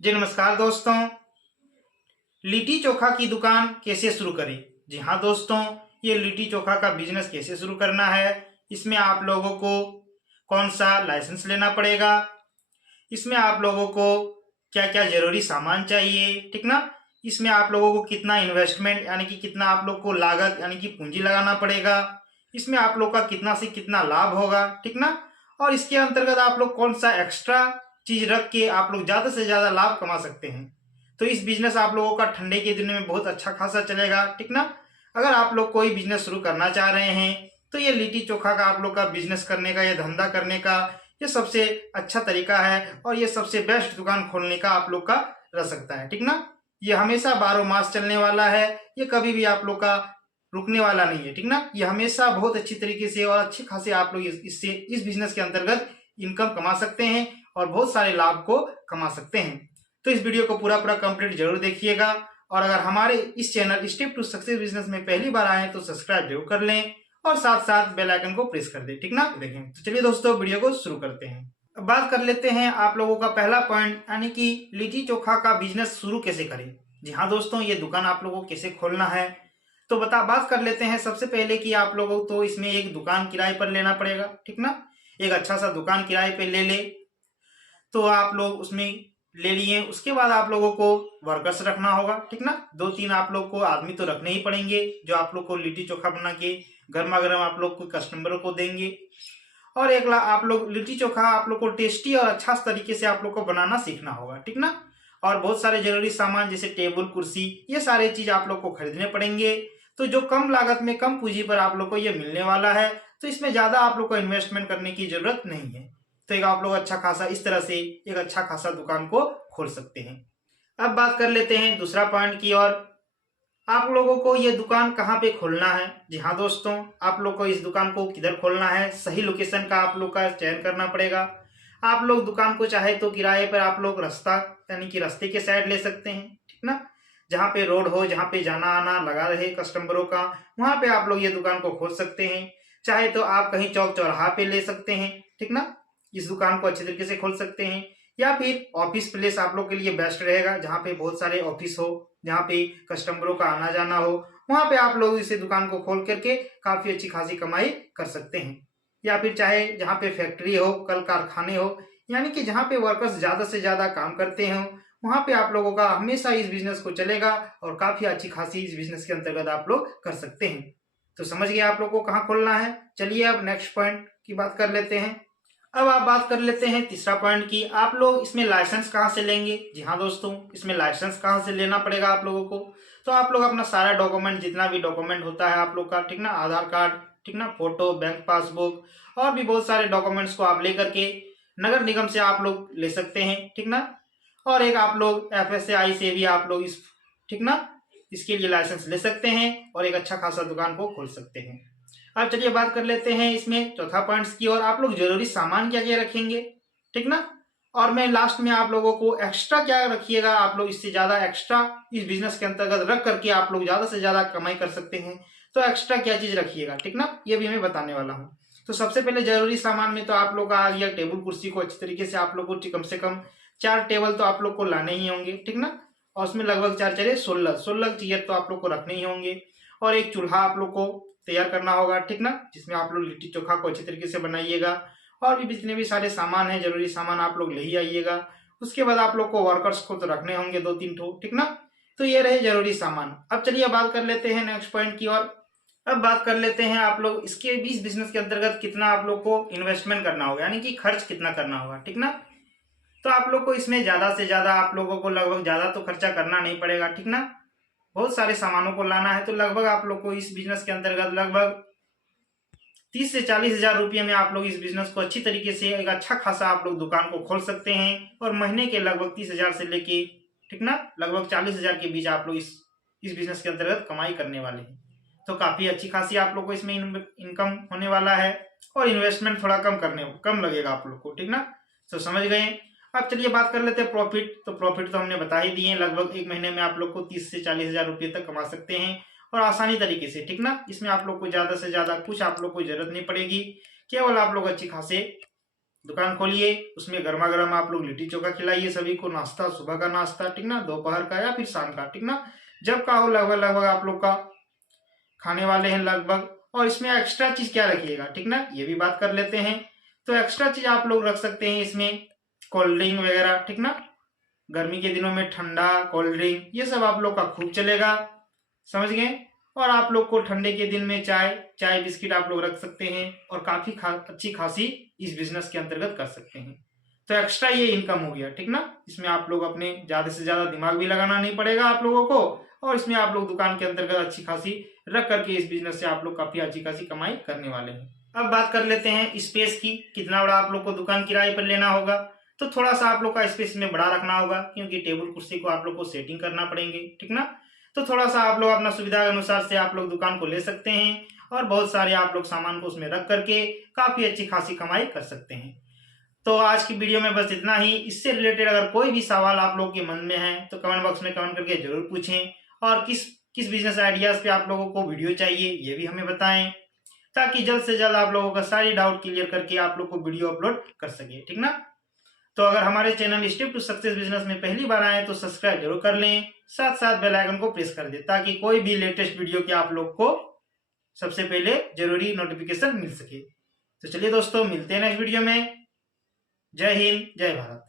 जी नमस्कार दोस्तों। लिट्टी चोखा की दुकान कैसे शुरू करें। जी हाँ दोस्तों, ये लिट्टी चोखा का बिजनेस कैसे शुरू करना है, इसमें आप लोगों को कौन सा लाइसेंस लेना पड़ेगा, इसमें आप लोगों को क्या क्या जरूरी सामान चाहिए, ठीक ना। इसमें आप लोगों को कितना इन्वेस्टमेंट यानी कि कितना आप लोग को लागत यानी कि पूंजी लगाना पड़ेगा, इसमें आप लोग का कितना से कितना लाभ होगा, ठीक ना। और इसके अंतर्गत आप लोग कौन सा एक्स्ट्रा चीज रख के आप लोग ज्यादा से ज्यादा लाभ कमा सकते हैं। तो इस बिजनेस आप लोगों का ठंडे के दिनों में बहुत अच्छा खासा चलेगा, ठीक ना। अगर आप लोग कोई बिजनेस शुरू करना चाह रहे हैं तो ये लिट्टी चोखा का आप लोग का बिजनेस करने का, ये धंधा करने का ये सबसे अच्छा तरीका है और ये सबसे बेस्ट दुकान खोलने का आप लोग का रह सकता है, ठीक ना। ये हमेशा 12 मास चलने वाला है, ये कभी भी आप लोग का रुकने वाला नहीं है, ठीक ना। ये हमेशा बहुत अच्छी तरीके से और अच्छी खासी आप लोग इससे इस बिजनेस के अंतर्गत इनकम कमा सकते हैं और बहुत सारे लाभ को कमा सकते हैं। तो इस वीडियो को पूरा पूरा कंप्लीट जरूर देखिएगा और अगर हमारे इस channel step to success business में पहली बार आए तो सब्सक्राइब जरूर कर लें और साथ साथ बेल आइकन को प्रेस कर दें, ठीक ना। देखें तो चलिए दोस्तों वीडियो को शुरू करते हैं। अब बात कर लेते हैं आप लोगों का पहला पॉइंट यानी कि लिट्टी चोखा का बिजनेस शुरू कैसे करें। जी हाँ दोस्तों, ये दुकान आप लोगों को कैसे खोलना है तो बात कर लेते हैं। सबसे पहले कि आप लोगों को तो इसमें एक दुकान किराए पर लेना पड़ेगा, ठीक ना। एक अच्छा सा दुकान किराए पे ले तो आप लोग उसमें ले लिए। उसके बाद आप लोगों को वर्कर्स रखना होगा, ठीक ना। 2-3 आप लोग को आदमी तो रखने ही पड़ेंगे जो आप लोग को लिट्टी चोखा बना के गर्मा गर्म आप लोग को कस्टमरों को देंगे। और आप लोग लिट्टी चोखा आप लोग को टेस्टी और अच्छा तरीके से आप लोग को बनाना सीखना होगा, ठीक ना। और बहुत सारे जरूरी सामान जैसे टेबल कुर्सी ये सारे चीज आप लोग को खरीदने पड़ेंगे। तो जो कम लागत में कम पूंजी पर आप लोग को ये मिलने वाला है, तो इसमें ज्यादा आप लोग को इन्वेस्टमेंट करने की जरूरत नहीं है। तो एक आप लोग अच्छा खासा इस तरह से एक अच्छा खासा दुकान को खोल सकते हैं। अब बात कर लेते हैं दूसरा पॉइंट की और आप लोगों को ये दुकान कहाँ पे खोलना है। जी हाँ दोस्तों, आप लोग को इस दुकान को किधर खोलना है, सही लोकेशन का आप लोग का चयन करना पड़ेगा। आप लोग दुकान को चाहे तो किराए पर आप लोग रास्ता यानी कि रास्ते के साइड ले सकते हैं, ठीक ना। जहाँ पे रोड हो, जहाँ पे जाना आना लगा रहे कस्टमरों का, वहां पे आप लोग ये दुकान को खोल सकते हैं। चाहे तो आप कहीं चौक चौराहा पे ले सकते हैं, ठीक ना। इस दुकान को अच्छे तरीके से खोल सकते हैं या फिर ऑफिस प्लेस आप लोग के लिए बेस्ट रहेगा जहाँ पे बहुत सारे ऑफिस हो, जहाँ पे कस्टमरों का आना जाना हो, वहां पे आप लोग इसे दुकान को खोल करके काफी अच्छी खासी कमाई कर सकते हैं। या फिर चाहे जहाँ पे फैक्ट्री हो, कल कारखाने हो, यानी कि जहाँ पे वर्कर्स ज्यादा से ज्यादा काम करते हो, वहां पे आप लोगों का हमेशा इस बिजनेस को चलेगा और काफी अच्छी खासी इस बिजनेस के अंतर्गत आप लोग कर सकते हैं। तो समझ गए आप लोग को कहाँ खोलना है। चलिए अब नेक्स्ट पॉइंट की बात कर लेते हैं। अब आप बात कर लेते हैं तीसरा पॉइंट की, आप लोग इसमें लाइसेंस कहाँ से लेंगे। जी हाँ दोस्तों, इसमें लाइसेंस कहाँ से लेना पड़ेगा आप लोगों को। तो आप लोग अपना सारा डॉक्यूमेंट जितना भी डॉक्यूमेंट होता है आप लोग का, ठीक ना, आधार कार्ड, ठीक ना, फोटो, बैंक पासबुक और भी बहुत सारे डॉक्यूमेंट्स को आप लेकर के नगर निगम से आप लोग ले सकते हैं, ठीक ना। और एक आप लोग FSSAI से भी आप लोग इस, ठीक ना, इसके लिए लाइसेंस ले सकते हैं और एक अच्छा खासा दुकान को खोल सकते हैं। अब चलिए बात कर लेते हैं इसमें चौथा पॉइंट्स की और आप लोग जरूरी सामान क्या क्या रखेंगे, ठीक ना। और मैं लास्ट में आप लोगों को एक्स्ट्रा क्या रखिएगा, आप लोग इससे ज्यादा एक्स्ट्रा इस बिजनेस के अंतर्गत रख करके आप लोग ज्यादा से ज्यादा कमाई कर सकते हैं। तो एक्स्ट्रा क्या चीज रखिएगा, ठीक ना, ये भी मैं बताने वाला हूँ। तो सबसे पहले जरूरी सामान में तो आप लोग का आ गया टेबल कुर्सी को अच्छी तरीके से आप लोग को कम से कम 4 टेबल तो आप लोग को लाने ही होंगे, ठीक ना। और उसमें लगभग 4 चले 16 चेयर तो आप लोग को रखने ही होंगे। और एक चूल्हा आप लोग को तैयार करना होगा, ठीक ना, जिसमें आप लोग लिट्टी चोखा को अच्छी तरीके से बनाइएगा। और भी जितने भी सारे सामान है जरूरी सामान आप लोग ले ही आइएगा। उसके बाद आप लोग को वर्कर्स को तो रखने होंगे 2-3 ठो, ठीक ना। तो ये रहे जरूरी सामान। अब चलिए बात कर लेते हैं नेक्स्ट पॉइंट की और अब बात कर लेते हैं आप लोग इसके बीच बिजनेस के अंतर्गत कितना आप लोग को इन्वेस्टमेंट करना होगा, यानी कि खर्च कितना करना होगा, ठीक ना। तो आप लोग को इसमें ज्यादा से ज्यादा आप लोगों को लगभग ज्यादा तो खर्चा करना नहीं पड़ेगा, ठीक ना। बहुत सारे सामानों को लाना है तो लगभग आप लोग को इस बिजनेस के अंतर्गत लगभग 30 से 40 हजार रुपये में आप लोग इस बिजनेस को अच्छी तरीके से एक अच्छा खासा आप लोग दुकान को खोल सकते हैं और महीने के लगभग 30 हजार से लेके, ठीक ना, लगभग 40 हजार के बीच आप लोग इस बिजनेस के अंतर्गत कमाई करने वाले हैं। तो काफी अच्छी खासी आप लोग को इसमें इनकम होने वाला है और इन्वेस्टमेंट थोड़ा कम लगेगा आप लोग को, ठीक ना। तो समझ गए। अब चलिए बात कर लेते हैं प्रॉफिट। तो प्रॉफिट तो हमने बता ही दिए, लगभग एक महीने में आप लोग को 30 से 40 हजार रुपये तक कमा सकते हैं और आसानी तरीके से, ठीक ना। इसमें आप लोग को ज्यादा से ज्यादा कुछ आप लोग को जरूरत नहीं पड़ेगी, केवल आप लोग अच्छी खासे दुकान खोलिए, उसमें गर्मा गर्म आप लोग लिट्टी चोखा खिलाइए सभी को, नाश्ता, सुबह का नाश्ता, ठीक ना, दोपहर का या फिर शाम का, ठीक ना, जब का हो लगभग लगभग आप लोग का खाने वाले हैं लगभग। और इसमें एक्स्ट्रा चीज क्या रखिएगा, ठीक ना, ये भी बात कर लेते हैं। तो एक्स्ट्रा चीज आप लोग रख सकते हैं इसमें कोल्ड ड्रिंक वगैरह, ठीक ना, गर्मी के दिनों में ठंडा कोल्ड ड्रिंक ये सब आप लोग का खूब चलेगा, समझ गए। और आप लोग को ठंडे के दिन में चाय चाय बिस्किट आप लोग रख सकते हैं और काफी अच्छी खासी इस बिजनेस के अंतर्गत कर सकते हैं। तो एक्स्ट्रा ये इनकम हो गया, ठीक ना, इसमें आप लोग अपने ज्यादा से ज्यादा दिमाग भी लगाना नहीं पड़ेगा आप लोगों को, और इसमें आप लोग दुकान के अंतर्गत अच्छी खासी रख करके इस बिजनेस से आप लोग काफी अच्छी खासी कमाई करने वाले हैं। अब बात कर लेते हैं स्पेस की, कितना बड़ा आप लोग को दुकान किराए पर लेना होगा। तो थोड़ा सा आप लोग का स्पेस में बड़ा रखना होगा, क्योंकि टेबल कुर्सी को आप लोग को सेटिंग करना पड़ेंगे, ठीक ना। तो थोड़ा सा आप लोग अपना सुविधा के अनुसार से आप लोग दुकान को ले सकते हैं और बहुत सारे आप लोग सामान को उसमें रख करके काफी अच्छी खासी कमाई कर सकते हैं। तो आज की वीडियो में बस इतना ही। इससे रिलेटेड अगर कोई भी सवाल आप लोगों के मन में है तो कमेंट बॉक्स में कमेंट करके जरूर पूछें, और किस किस बिजनेस आइडियाज पे आप लोगों को वीडियो चाहिए ये भी हमें बताएं, ताकि जल्द से जल्द आप लोगों का सारी डाउट क्लियर करके आप लोग को वीडियो अपलोड कर सके, ठीक ना। तो अगर हमारे channel step to success business में पहली बार आए तो सब्सक्राइब जरूर कर लें, साथ साथ बेल आइकन को प्रेस कर दें, ताकि कोई भी लेटेस्ट वीडियो के आप लोग को सबसे पहले जरूरी नोटिफिकेशन मिल सके। तो चलिए दोस्तों, मिलते हैं नेक्स्ट वीडियो में। जय हिंद, जय भारत।